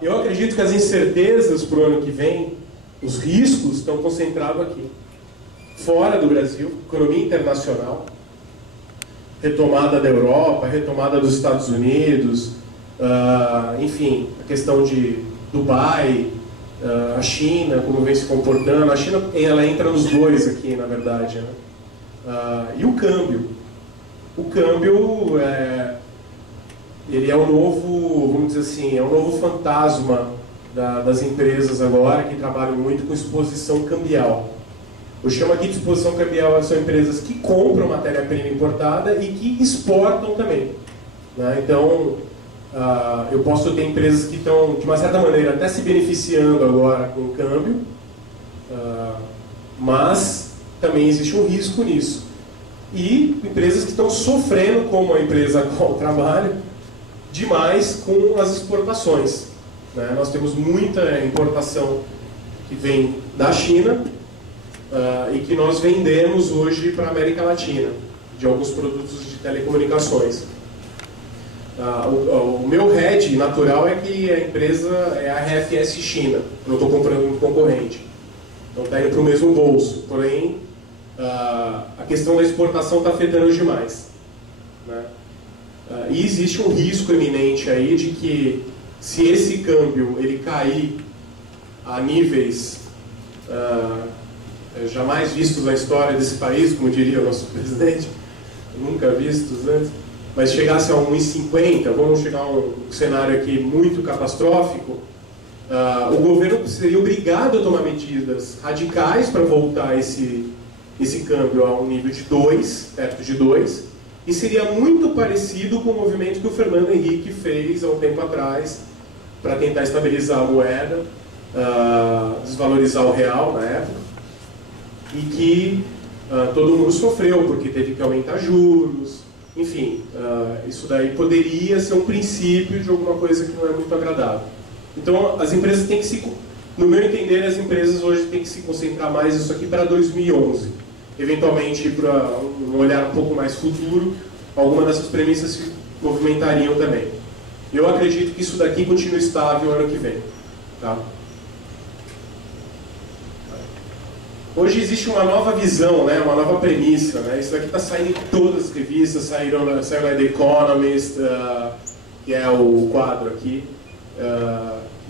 Eu acredito que as incertezas para o ano que vem, os riscos estão concentrados aqui. Fora do Brasil, economia internacional, retomada da Europa, retomada dos Estados Unidos, enfim, a questão de Dubai, a China, como vem se comportando. A China, ela entra nos dois aqui, na verdade, né? E o câmbio. O câmbio, ele é o novo, vamos dizer assim, é o novo fantasma das empresas agora, que trabalham muito com exposição cambial. Eu chamo aqui de exposição cambial, são empresas que compram matéria-prima importada e que exportam também, né? Então, eu posso ter empresas que estão, de uma certa maneira, até se beneficiando agora com o câmbio, mas também existe um risco nisso. E empresas que estão sofrendo, como a empresa com qual eu trabalho, demais com as exportações, né? Nós temos muita importação que vem da China, e que nós vendemos hoje para a América Latina, de alguns produtos de telecomunicações. O meu hedge natural é que a empresa é a RFS China, eu não estou comprando um concorrente, então está indo para o mesmo bolso, porém a questão da exportação está afetando demais, né? E existe um risco iminente aí de que, se esse câmbio ele cair a níveis jamais vistos na história desse país, como diria o nosso presidente, nunca vistos antes, mas chegasse a 1,50, vamos chegar a um cenário aqui muito catastrófico, o governo seria obrigado a tomar medidas radicais para voltar esse câmbio a um nível de 2, perto de 2, e seria muito parecido com o movimento que o Fernando Henrique fez há um tempo atrás para tentar estabilizar a moeda, desvalorizar o real na época, e que todo mundo sofreu, porque teve que aumentar juros, enfim, isso daí poderia ser um princípio de alguma coisa que não é muito agradável. Então, as empresas têm que no meu entender, as empresas hoje têm que se concentrar mais isso aqui para 2011. Eventualmente, para um olhar um pouco mais futuro, alguma dessas premissas se movimentariam também. Eu acredito que isso daqui continue estável ano que vem, tá? Hoje existe uma nova visão, né, uma nova premissa, né? Isso daqui está saindo em todas as revistas, saiu na The Economist, que é o quadro aqui.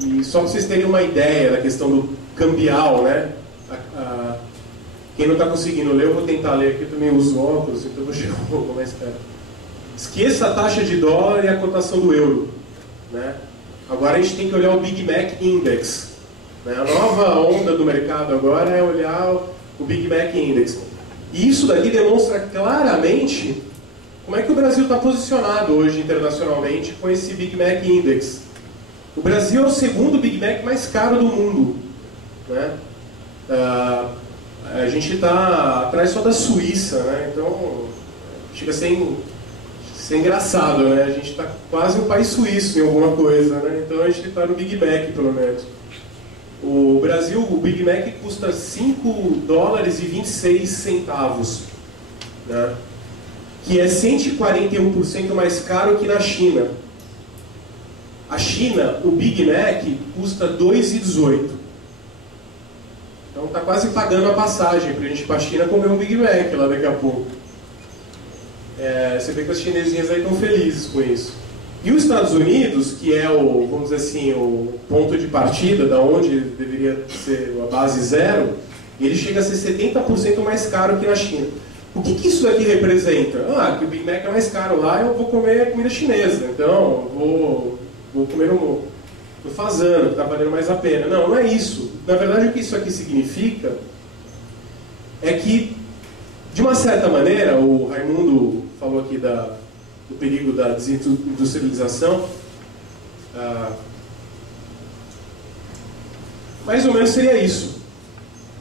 E só para vocês terem uma ideia da questão do cambial, né? Quem não está conseguindo ler, eu vou tentar ler aqui, eu também uso óculos, então eu vou chegar um pouco mais perto. Esqueça a taxa de dólar e a cotação do euro, né? Agora a gente tem que olhar o Big Mac Index. A nova onda do mercado agora é olhar o Big Mac Index. E isso daqui demonstra claramente como é que o Brasil está posicionado hoje internacionalmente com esse Big Mac Index. O Brasil é o segundo Big Mac mais caro do mundo, né? A gente está atrás só da Suíça, né? Então chega a ser engraçado, né? A gente está quase um país suíço em alguma coisa, né? Então a gente está no Big Mac, pelo menos. O Brasil, o Big Mac custa 5 dólares e 26 centavos, né? Que é 141% mais caro que na China. A China, o Big Mac custa 2,18. Então está quase pagando a passagem para a gente ir para a China comer um Big Mac lá daqui a pouco. Você vê que as chinesinhas aí estão felizes com isso. E os Estados Unidos, que é vamos dizer assim, o ponto de partida, da onde deveria ser a base zero, ele chega a ser 70% mais caro que na China. O que isso daqui representa? Que o Big Mac é mais caro lá, eu vou comer comida chinesa, então vou comer no fazano, que está valendo mais a pena. Não, não é isso. Na verdade, o que isso aqui significa é que, de uma certa maneira, o Raimundo falou aqui do perigo da desindustrialização, mais ou menos seria isso.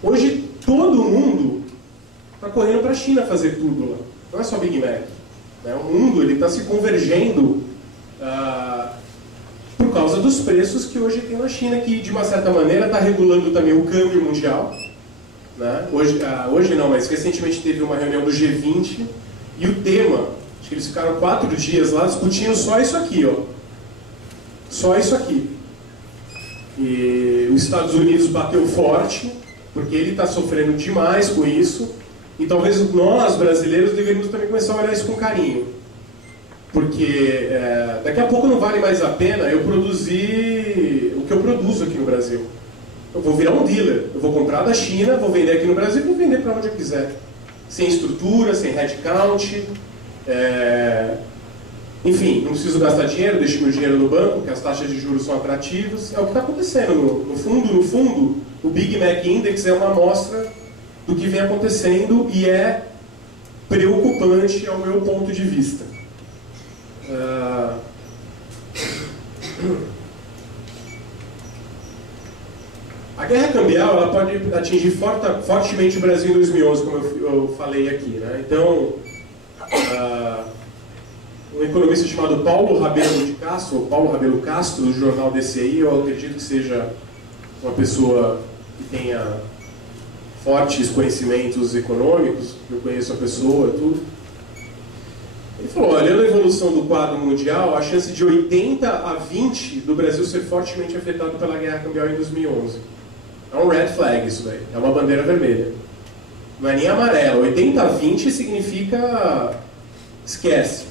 Hoje todo mundo está correndo para a China fazer tudo lá, não é só Big Mac, né? O mundo está se convergendo por causa dos preços que hoje tem na China, que de uma certa maneira está regulando também o câmbio mundial, né? Hoje não, mas recentemente teve uma reunião do G20 e o tema, acho que eles ficaram 4 dias lá discutindo só isso aqui, ó. Só isso aqui. E os Estados Unidos bateu forte, porque ele está sofrendo demais com isso, e talvez nós, brasileiros, deveríamos também começar a olhar isso com carinho. Porque daqui a pouco não vale mais a pena eu produzir o que eu produzo aqui no Brasil. Eu vou virar um dealer, eu vou comprar da China, vou vender aqui no Brasil e vou vender para onde eu quiser. Sem estrutura, sem headcount, enfim, não preciso gastar dinheiro, deixo meu dinheiro no banco, porque as taxas de juros são atrativas. É o que está acontecendo. No fundo, o Big Mac Index é uma amostra do que vem acontecendo e é preocupante ao meu ponto de vista. A guerra cambial ela pode atingir fortemente o Brasil em 2011, como eu falei aqui, né? Então, um economista chamado Paulo Rabelo Castro, do jornal DCI, eu acredito que seja uma pessoa que tenha fortes conhecimentos econômicos, eu conheço a pessoa e tudo. Ele falou, olhando a evolução do quadro mundial, a chance de 80 a 20 do Brasil ser fortemente afetado pela guerra cambial em 2011. É um red flag isso daí, é uma bandeira vermelha. Não é nem amarela, 80 a 20 significa esquece.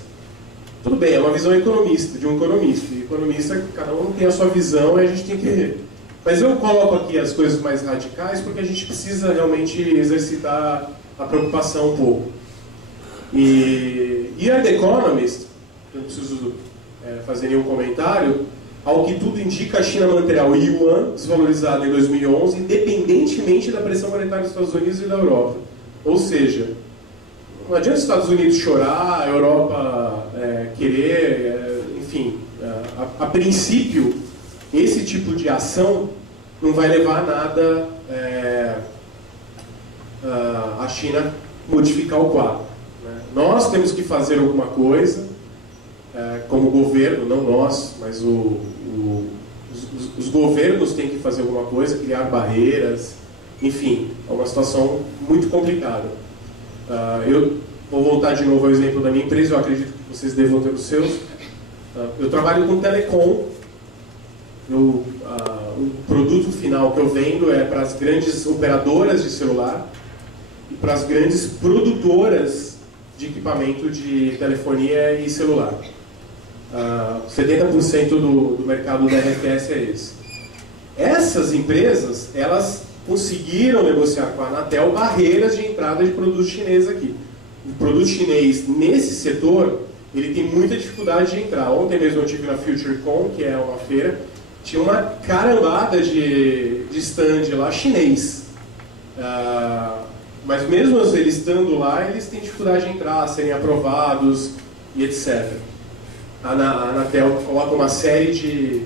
Tudo bem, é uma visão economista, de um economista. E economista, cada um tem a sua visão e a gente tem que... Mas eu coloco aqui as coisas mais radicais porque a gente precisa realmente exercitar a preocupação um pouco. E a The Economist, eu não preciso fazer nenhum comentário, ao que tudo indica, a China manterá o yuan desvalorizado em 2011, independentemente da pressão monetária dos Estados Unidos e da Europa. Ou seja, não adianta os Estados Unidos chorar, a Europa querer, enfim, a princípio, esse tipo de ação não vai levar a nada a China modificar o quadro. Né? Nós temos que fazer alguma coisa, como governo, não nós, mas os governos têm que fazer alguma coisa, criar barreiras, enfim, é uma situação muito complicada. Eu vou voltar de novo ao exemplo da minha empresa, eu acredito que vocês devam ter os seus. Eu trabalho com telecom, o produto final que eu vendo é para as grandes operadoras de celular e para as grandes produtoras de equipamento de telefonia e celular. 70% do mercado da RFS é esse. Essas empresas, elas conseguiram negociar com a Anatel barreiras de entrada de produto chinês aqui. O produto chinês nesse setor, ele tem muita dificuldade de entrar. Ontem mesmo eu estive na FutureCon, que é uma feira, tinha uma carambada de stand lá chinês. Mas mesmo eles estando lá, eles têm dificuldade de entrar, serem aprovados e etc. A Anatel coloca uma série de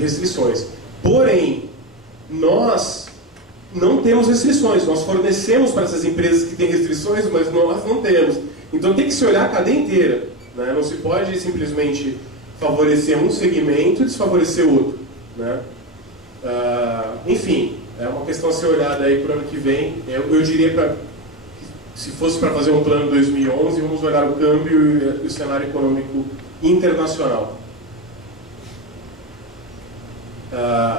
restrições. Porém, nós não temos restrições. Nós fornecemos para essas empresas que têm restrições, mas nós não temos. Então tem que se olhar a cadeia inteira. Né? Não se pode simplesmente favorecer um segmento e desfavorecer outro. Né? Enfim, é uma questão a ser olhada aí para o ano que vem. Eu diria, se fosse para fazer um plano 2011, vamos olhar o câmbio e o cenário econômico internacional.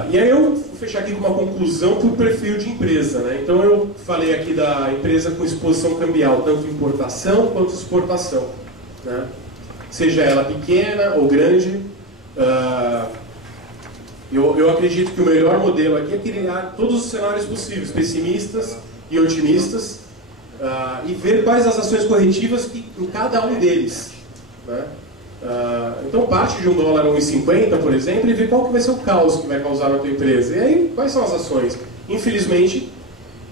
E aí eu vou fechar aqui com uma conclusão para o perfil de empresa. Né? Então eu falei aqui da empresa com exposição cambial, tanto importação quanto exportação. Né? Seja ela pequena ou grande, eu acredito que o melhor modelo aqui é criar todos os cenários possíveis, pessimistas e otimistas, e ver quais as ações corretivas em cada um deles. Né? Então parte de $1 a 1,50, por exemplo, e ver qual que vai ser o caos que vai causar na tua empresa. E aí, quais são as ações? Infelizmente,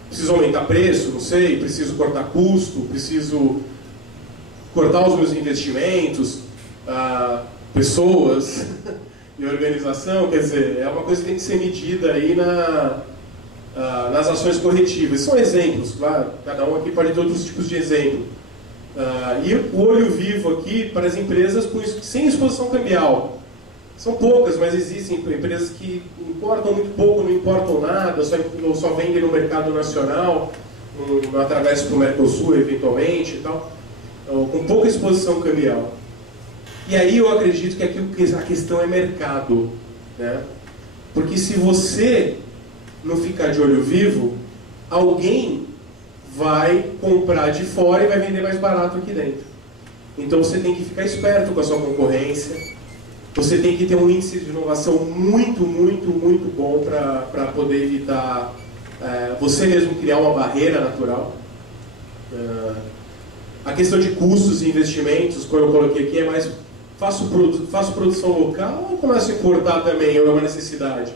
preciso aumentar preço, não sei, preciso cortar custo, preciso cortar os meus investimentos, pessoas e organização, quer dizer, é uma coisa que tem que ser medida aí nas ações corretivas. São exemplos, claro, cada um aqui pode ter outros tipos de exemplo. E o olho vivo aqui para as empresas sem exposição cambial. São poucas, mas existem empresas que importam muito pouco, não importam nada, só vendem no mercado nacional, através do Mercosul eventualmente e tal, com pouca exposição cambial. E aí eu acredito que aqui a questão é mercado. Né? Porque se você não ficar de olho vivo, alguém vai comprar de fora e vai vender mais barato aqui dentro. Então você tem que ficar esperto com a sua concorrência, você tem que ter um índice de inovação muito, muito, muito bom para poder evitar você mesmo criar uma barreira natural. A questão de custos e investimentos, como eu coloquei aqui, é mais faço produção local ou começo a importar também, ou é uma necessidade?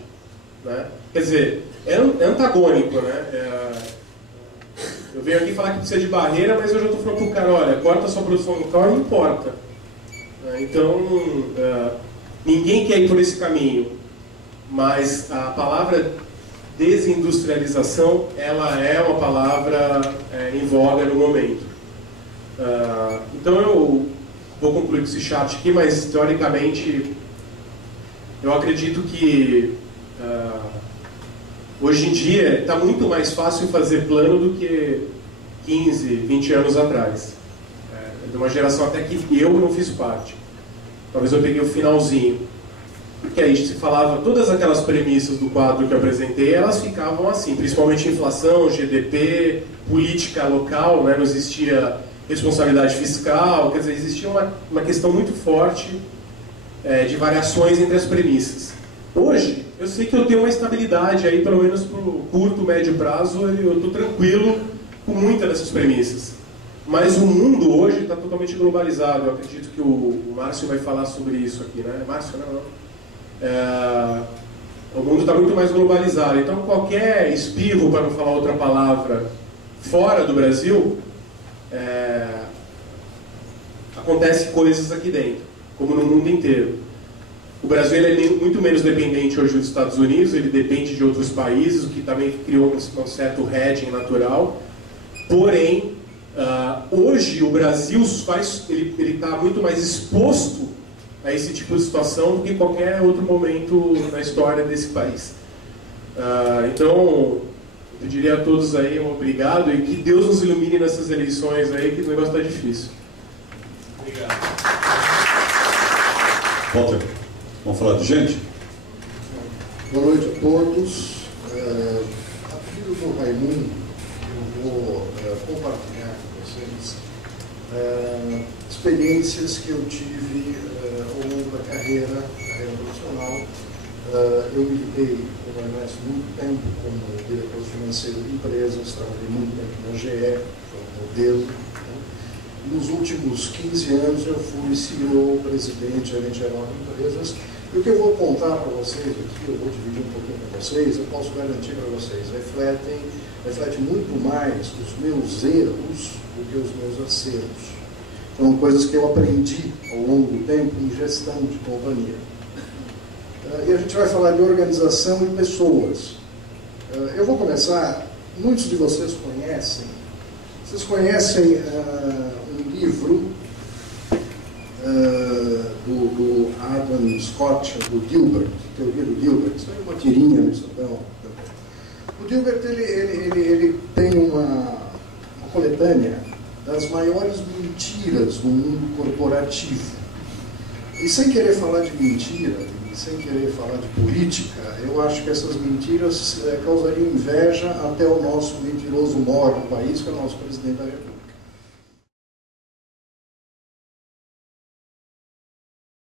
Né? Quer dizer, é antagônico, né? Eu venho aqui falar que precisa de barreira, mas eu já estou falando para o cara, olha, corta a sua produção local e importa. Então, ninguém quer ir por esse caminho, mas a palavra desindustrialização, ela é uma palavra em voga no momento. Então eu vou concluir com esse chat aqui, mas teoricamente eu acredito que hoje em dia está muito mais fácil fazer plano do que 15, 20 anos atrás. De uma geração até que eu não fiz parte. Talvez eu peguei o finalzinho. Porque aí se falava, todas aquelas premissas do quadro que eu apresentei, elas ficavam assim, principalmente inflação, GDP, política local, né? Não existia responsabilidade fiscal, quer dizer, existia uma questão muito forte de variações entre as premissas. Hoje, eu sei que eu tenho uma estabilidade aí, pelo menos para o curto, médio prazo, eu estou tranquilo com muitas dessas premissas. Mas o mundo hoje está totalmente globalizado. Eu acredito que o Márcio vai falar sobre isso aqui, né? Márcio, não. O mundo está muito mais globalizado. Então, qualquer espirro, para não falar outra palavra, fora do Brasil, acontece coisas aqui dentro, como no mundo inteiro. O Brasil ele é muito menos dependente hoje dos Estados Unidos, ele depende de outros países, o que também criou um certo hedging natural. Porém, hoje o Brasil ele está muito mais exposto a esse tipo de situação do que qualquer outro momento na história desse país. Então, eu pediria a todos aí um obrigado e que Deus nos ilumine nessas eleições aí, que o negócio está difícil. Obrigado. Walter, vamos falar de gente? Boa noite a todos. A pedido do Raimundo, eu vou compartilhar com vocês experiências que eu tive ao longo da carreira profissional. Eu militei, como Ernesto, muito tempo como diretor financeiro de empresas, trabalhei muito tempo na GE, como modelo. Nos últimos 15 anos eu fui CEO, presidente, gerente geral de empresas. E o que eu vou contar para vocês aqui, eu vou dividir um pouquinho com vocês, eu posso garantir para vocês, reflete muito mais os meus erros do que os meus acertos. São coisas que eu aprendi ao longo do tempo em gestão de companhia. E a gente vai falar de organização e pessoas. Eu vou começar, muitos de vocês conhecem um livro do Adam Scott, do Gilbert, teoria do Gilbert, isso é uma tirinha no Estadão. O Gilbert ele tem uma coletânea das maiores mentiras do mundo corporativo. E sem querer falar de mentira, e sem querer falar de política, eu acho que essas mentiras causariam inveja até o nosso mentiroso maior do país, que é o nosso presidente da República.